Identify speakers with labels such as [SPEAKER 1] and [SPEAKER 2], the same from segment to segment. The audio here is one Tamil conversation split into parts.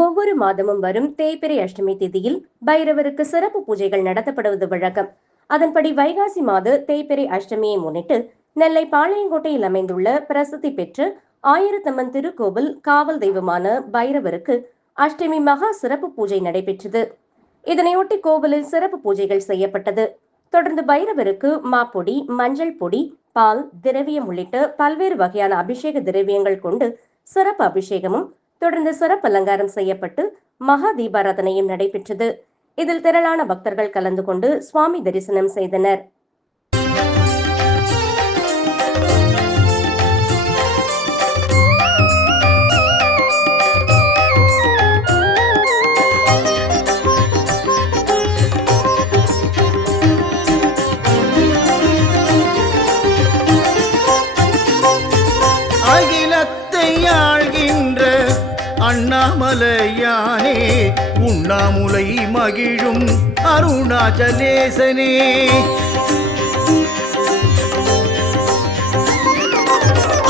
[SPEAKER 1] ஒவ்வொரு மாதமும் வரும் தேய்பிரை அஷ்டமி திதியில் பைரவருக்கு சிறப்பு பூஜைகள் நடத்தப்படுவது வழக்கம். அதன்படி வைகாசி மாத தேய்பிரை அஷ்டமியை முன்னிட்டு நெல்லை பாளையங்கோட்டையில் அமைந்துள்ள பிரசித்தி பெற்ற ஆயிரத்தம்மன் திருக்கோவில் காவல் தெய்வமான பைரவருக்கு அஷ்டமி மகா சிறப்பு பூஜை நடைபெற்றது. இதனையொட்டி கோவிலில் சிறப்பு பூஜைகள் செய்யப்பட்டது. தொடர்ந்து பைரவருக்கு மாப்பொடி மஞ்சள் பொடி பால் திரவியம் உள்ளிட்ட பல்வேறு வகையான அபிஷேக திரவியங்கள் கொண்டு சிறப்பு அபிஷேகமும் தொடர்ந்து சிறப்பு அலங்காரம் செய்யப்பட்டு மகா தீபாராதனையும் நடைபெற்றது. இதில் திரளான பக்தர்கள் கலந்து கொண்டு சுவாமி தரிசனம் செய்தனர்.
[SPEAKER 2] அகிலத்தை ஆழ்கின்ற அண்ணாமலையானே உண்ணாமுலை மகிழும் அருணாச்சலேசனே.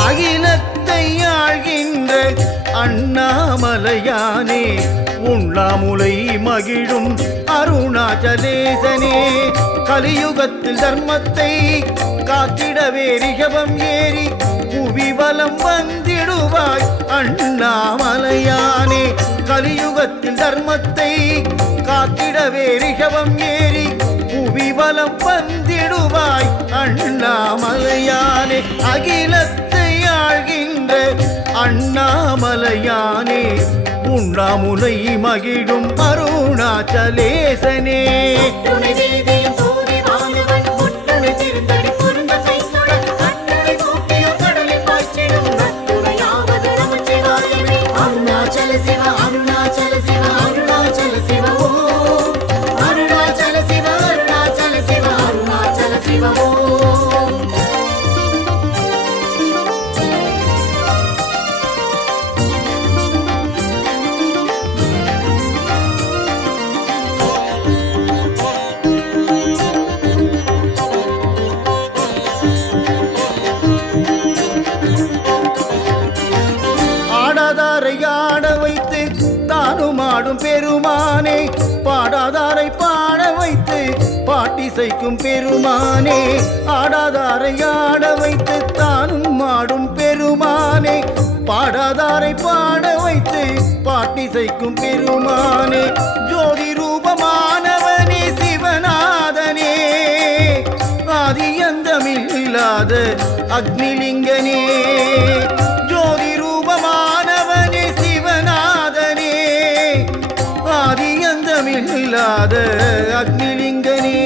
[SPEAKER 2] அகிலத்தை ஆழ்கின்ற அண்ணாமலையானே உண்ணாமுலை மகிழும் அருணாச்சலேசனே. கலியுகத்தில் தர்மத்தை காத்திடவே ரிஷபம் ஏறி வலம் வந்திடுவாய் அண்ணாமலையானே. கலியுகத்தில் தர்மத்தை காத்திடவே ரிஷவம் ஏறி புவிவலம் வந்திடுவாய் அண்ணாமலையானே. அகிலத்தை ஆழ்கின்ற அண்ணாமலையானே உண்ணாமுலை மகிழும் அருணாச்சலேசனே.
[SPEAKER 3] துணை Yo
[SPEAKER 2] பாடும் பெருமானே பாடாதாரை பாட வைத்து பாட்டிசைக்கும் பெருமானே ஆடாதாரை ஆட வைத்து தானும் ஆடும் பெருமானே பாடாதாரை பாட வைத்து பாட்டிசைக்கும் பெருமானே ஜோதி ரூபமானவனே சிவநாதனே. ஆதியந்தமில்லாத அக்னிலிங்கனே. இல்லாத அக்னிலிங்கனே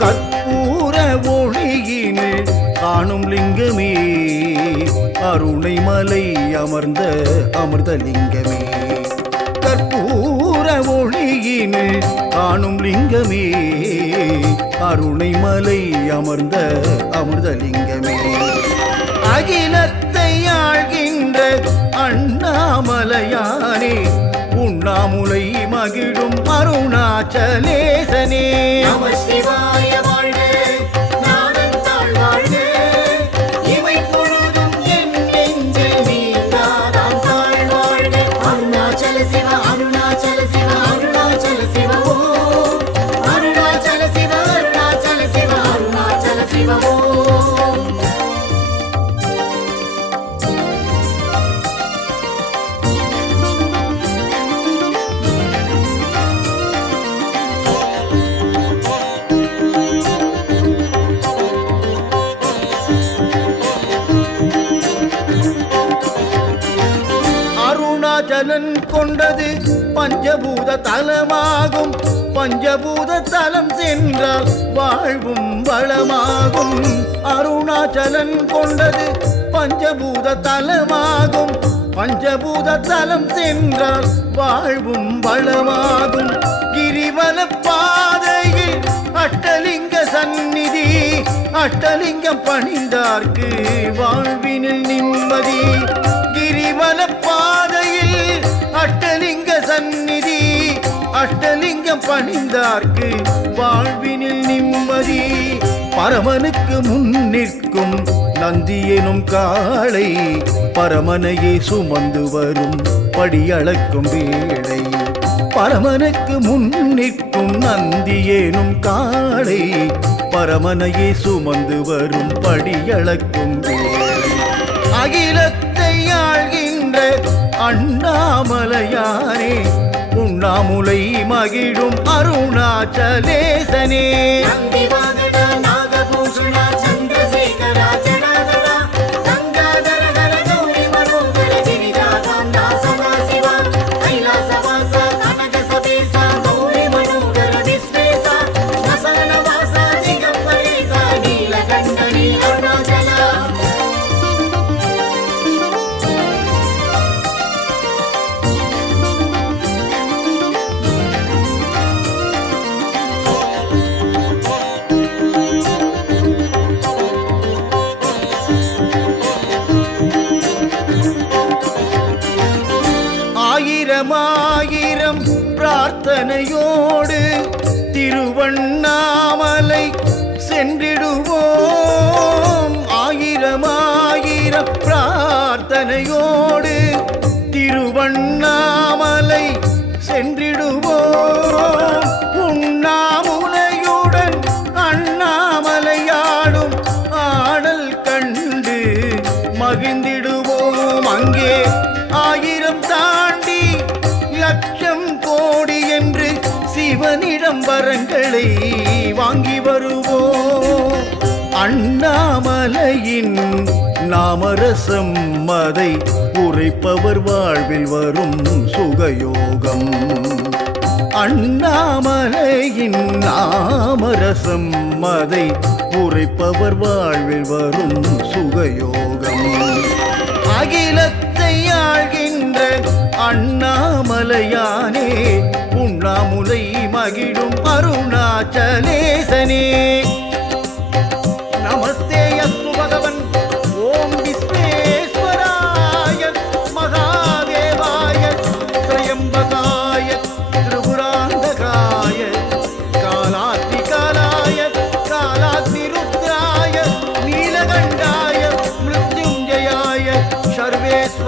[SPEAKER 2] கற்பூர ஒளியினில் காணும் லிங்கமே அருணை மலை அமர்ந்த அமிர்த லிங்கமே கற்பூர ஒளியினில் காணும் லிங்கமே அருணை மலை அமர்ந்த அமிர்த லிங்கமே அகிலத்தை ஆழ்கின்ற அண்ணாமலையானே உண்ணாமுலை மகிழும் అరుణాచలేశనే
[SPEAKER 3] నమ శివాయ
[SPEAKER 2] கொண்டது பஞ்சபூத தலமாகும். பஞ்சபூத தலம் சென்றால் வாழ்வும் வளமாகும். அருணாச்சலன் கொண்டது பஞ்சபூத தலமாகும். பஞ்சபூத தலம் சென்றால் வாழ்வும் வளமாகும். கிரிவல பாதையில் அட்டலிங்க சந்நிதி அட்டலிங்கம் பணிந்தார்க்கு வாழ்வினில் நிம்மதி. கிரிவல பா அஷ்டலிங்கம் பணிந்தார்க்கு வாழ்வினில் நிம்மதி. பரமனுக்கு முன் நிற்கும் நந்தி எனும் காளை பரமனையே சுமந்து வரும் படியளக்கும் வேளை பரமனுக்கு முன் நிற்கும் நந்தி எனும் காளை பரமனையே சுமந்து வரும் படியளக்கும் வேளை அகிலத்தை ஆழ்கின்ற அண்ணாமலையானே உண்ணாமுலை மகிழும் அருணாச்சலேசனே. சிவனிடம் வரங்களை வாங்கி வருவோம். அண்ணாமலையின் நாமரசம் மதை உரைப்பவர் வாழ்வில் வரும் சுகயோகம். அண்ணாமலையின் நாமரசம் மதை உரைப்பவர் வாழ்வில் வரும் சுகயோகம். அகிலத்தை ஆழ்கின்ற அண்ணாமலையானே உண்ணாமுலை மகிழும் அருணாச்சலேசனே. நமஸ்தே அஸ்து பகவன் ஓம் விஸ்வேஸ்வராய மகாதேவாய திரையம்பகாய திரிபுராந்தகாய காலாத்தி காலாய காலாத்தி ருத்ராய நீலகண்டாய மிருத்யுஞ்சயாய சர்வேஸ்வர